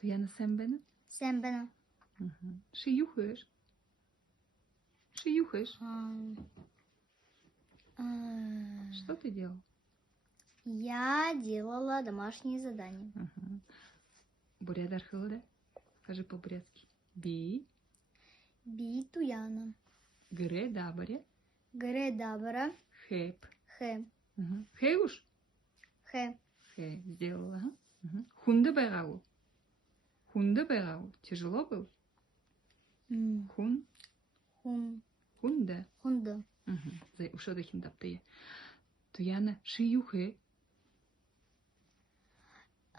Туяна Сембена? Сембена. Шиюхаешь? Шиюхаешь? Что ты делал? Я делала домашние задания. Бурядар хылыда? Скажи по-бурятски. Би. Би Туяна. Гре дабаре. Гре дабара. Хэп. Хэ. Хэуш? Хэ. Хэ. Сделала. Хунда бэрау. Хунда бэрау. Тяжело был? Хун. Хун. Хунда. Хунда. Зай ушода хиндапты. Туяна шиюхэ.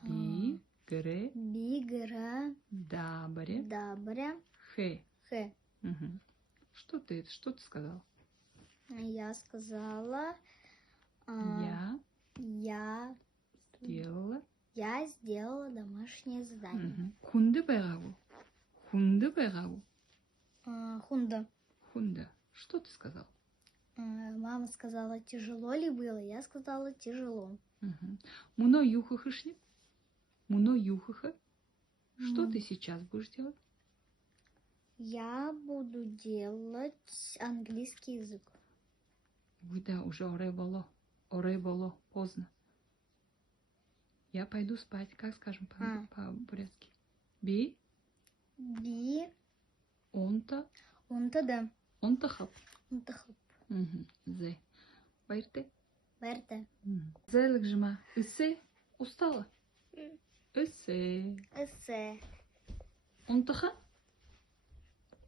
Би. Гре. Би гра Дабаре. дабаря. Хэ. Хэ. Что ты сказал? Я сказала. Я сделала. Я сделала домашнее задание. Хунда бэрау. Хунда бэрау. Хунда. Хунда. Что ты сказал? Мама сказала, тяжело ли было? Я сказала, тяжело. Муно юхахышни? Муно юхаха? Что ты сейчас будешь делать? Я буду делать английский язык. Ой, да, уже оре было, поздно. Я пойду спать. Как скажем по-бурятски? Би? Би. Онта? Онта да. Онта хап. Онта хап. Зе. Байрте? Байрте. Зайлык жма. Ысе? Устала? Ысе. Эссе. Онтаха?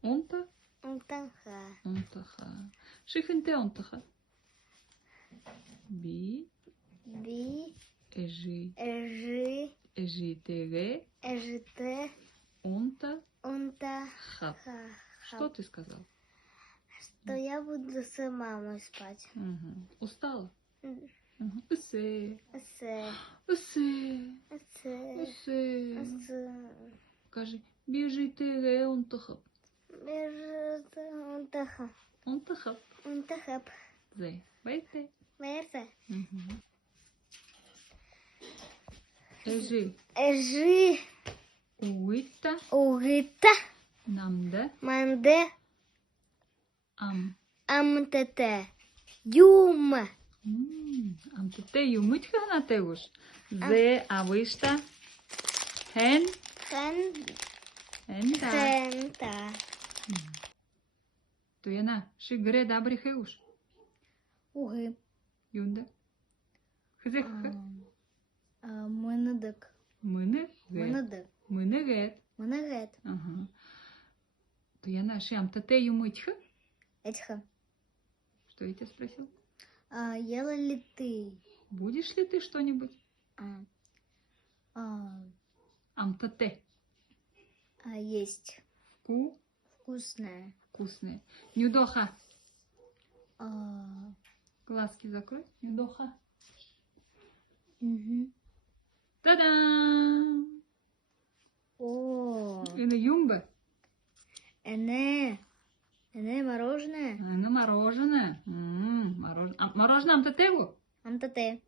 Онта? Онтаха. Онтаха. Шихенте онтаха. Би. Би. Эжи. Эжи. Эжитеге. Эжите. Онта. Онта. Хап. Что ты сказал? Что я буду с мамой спать. Устала? Ысе. Эссе. Ысе. Эссе. Ысе. Эссе. Скажи. Бежитеге онтаха. Бежите. Онтаха. Онтаха. Онтахап. Зе. Байрте? Байрте. Эжи. Эжи. Уита. Угита. Намда. Манде. Ам. Амтете. Юм. Амтете юмитха на тегуш. Зе авишта. Хен. Хэн. Хента. Хэнта. Туяна. Шигре дабри хеуш. Угы. Юнда. Хзеха. Мынадык. Мыны. Мынадык. Мынегет. Мынагет. Туяна. Ши амтете юмитха. Этьха. Что я тебя спросил? Ела ли ты? Будешь ли ты что-нибудь? Амтате. Есть. Вкусное. Вкусное. Нюдоха. Глазки закрой. Нюдоха. Та-дам! О. Это юмба. Эне мороженое. Ну, мороженое. Мороженое. Мороженое амтатеву? Амтате.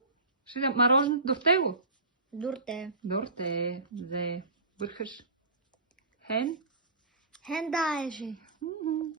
Что это мороженое дуртеву? Дурте. Дурте. Зе. Бырхаш. Хен. Хендайжи.